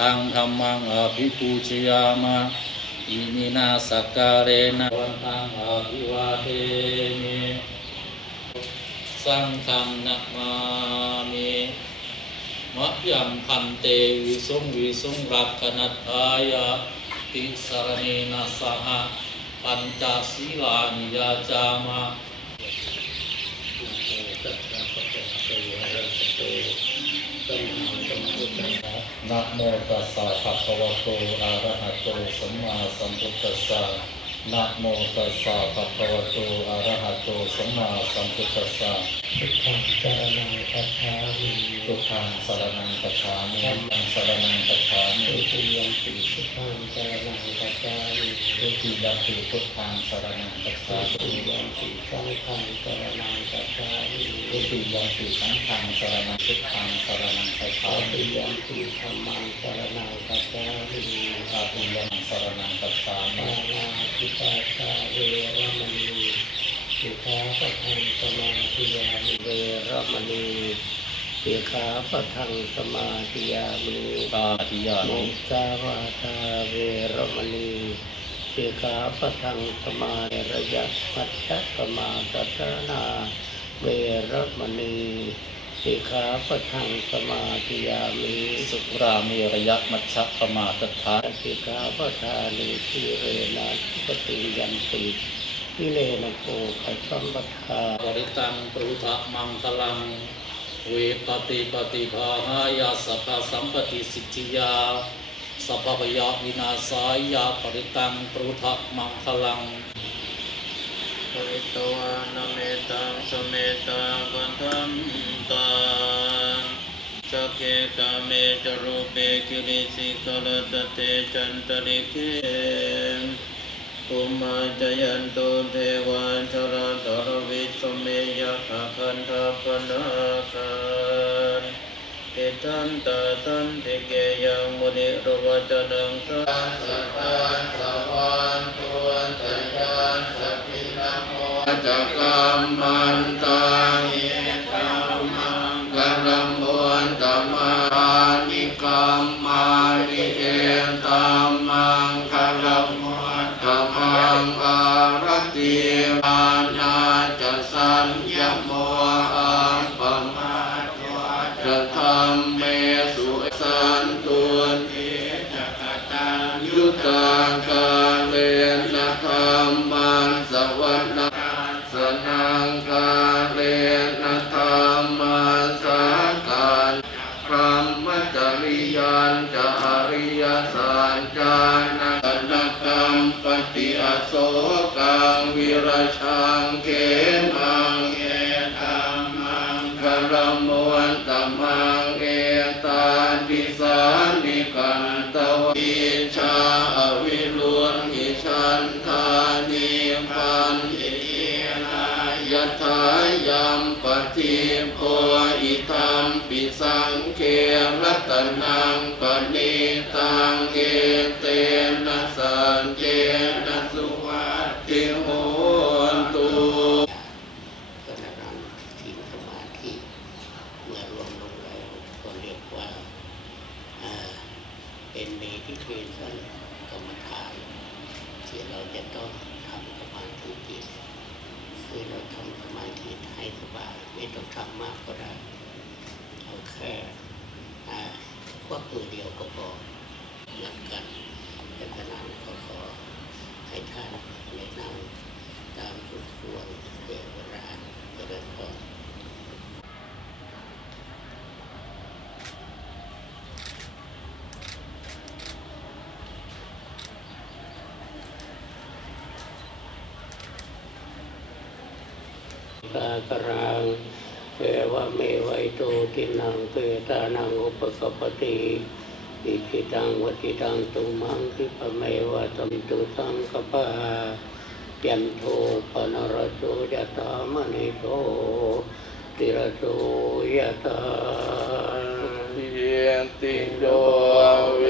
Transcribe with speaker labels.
Speaker 1: ตังธรรมังอภิปูชยามะอิมินาสกการะนะวันตังอภิวาเทมิสังฆังนะมามิมะยังพันเตวิสุงวิสุงรักขณัตอายะติสรเนนะสหะปัญจศีลานิยาจามะ นะโมตัสสะภะคะวะโตอะระหะโตสัมมาสัมพุทธัสสะนะโมตัสสะภะคะวะโตอะระหะโตสัมมาสัมพุทธัสสะ
Speaker 2: พุทธังจารนังคัจฉามิ
Speaker 1: ทุกขังสรนังกัจฉามิธัมมังสรนังกัจฉามิ
Speaker 2: ทุติยมปิพุทธังจารนังคัจฉามิ
Speaker 1: ทุ ติยัมปิพุทธังสรนังกัจฉา
Speaker 2: ทุ
Speaker 1: มิ
Speaker 2: ติยมปิสังฆังจารนังคัจฉามิ
Speaker 1: ทุติยัมปิสังฆังสรนังพุทธังสรนังกัจฉา
Speaker 2: ต
Speaker 1: มิ
Speaker 2: ติยมปิธรรมังจารนังคัจฉามิ
Speaker 1: ตาติยัมสรนังกัจฉามิ
Speaker 2: อาณาทิตาตาเวรมณีสิกขาปะทังสมาธิยามิเวรมณีสิกขาปะทังสมาธิยามิ
Speaker 1: ตาทิยา
Speaker 2: มุ
Speaker 1: มิ
Speaker 2: สาวาทาเวรมณี สิกขาปะทังสมาระยะมัชฌะสมาตตนาเวรมณีสิกขาปะทังสมาธิยามิ
Speaker 1: สุรามีระยะมัชฌะปมาตถา
Speaker 2: สิกขาปะทานิทิเรนะปฏิยันติวิเลนะโกขสัมปทา
Speaker 1: บริตังปรุทะมังคลังเวปติปฏิภาหายาสัพพะสัมปติสิทธิยาสั พพยาวินาสายาปริตังปรุทะมังคลัง
Speaker 3: ปริตวานเมตังสเมตังกันทันตังจักเกตเมจรูปเปกิริสิกลตเตจันตริเกอุมาจยันตุเทวาชราตรวิสเมยะขคันทปนาคันติ ทันตาตันติเกยังมุนิรวจนังสัสตานสวานตวนตยานสพินโมจักรมมันตังธรรมังกัลมวนตมานิกรรมานิเอตัมมังกัลมวนตมังอารติมานาจะสัญญโม ยันจะอริยสัจจานะนกรรมปฏิอโศกังวิรชังเขมังเอตัมมังกลมวันตมังเอตาติสานิกันตวิชาอวิรุณหิชันทานิพันธิ ยะถายามปฏิโพอิทัมปิสังเครัตนังปณิตังเกเตนเจนะสุวัติโหนตุ
Speaker 2: กำลังทิ้งสมาธิเมื่อรวมลงแล้วก็เรียกว่าอ่าเป็นเมดิเทชันกรรมฐานที่เราจะต้องทำสมาธิจิตคือเราทำสมาธิให้สบายไม่ต้องทำมากก็ได้เอาแค่อ่าควบมือเดียวก็พอหลักกันดังนั้นก็ขอให้ท่านแนะนำตามทุกควรเกิดเวลาจะเริ่มต้น ตากรังเอวะเมวัยโตทินังเปตานังอุปกปติอิทิตังวติตังตุมังคิปเมวะตัมตุสังกปะยันโทปนรโสยตามณิโตติรโสยตา
Speaker 3: เยติโยวิว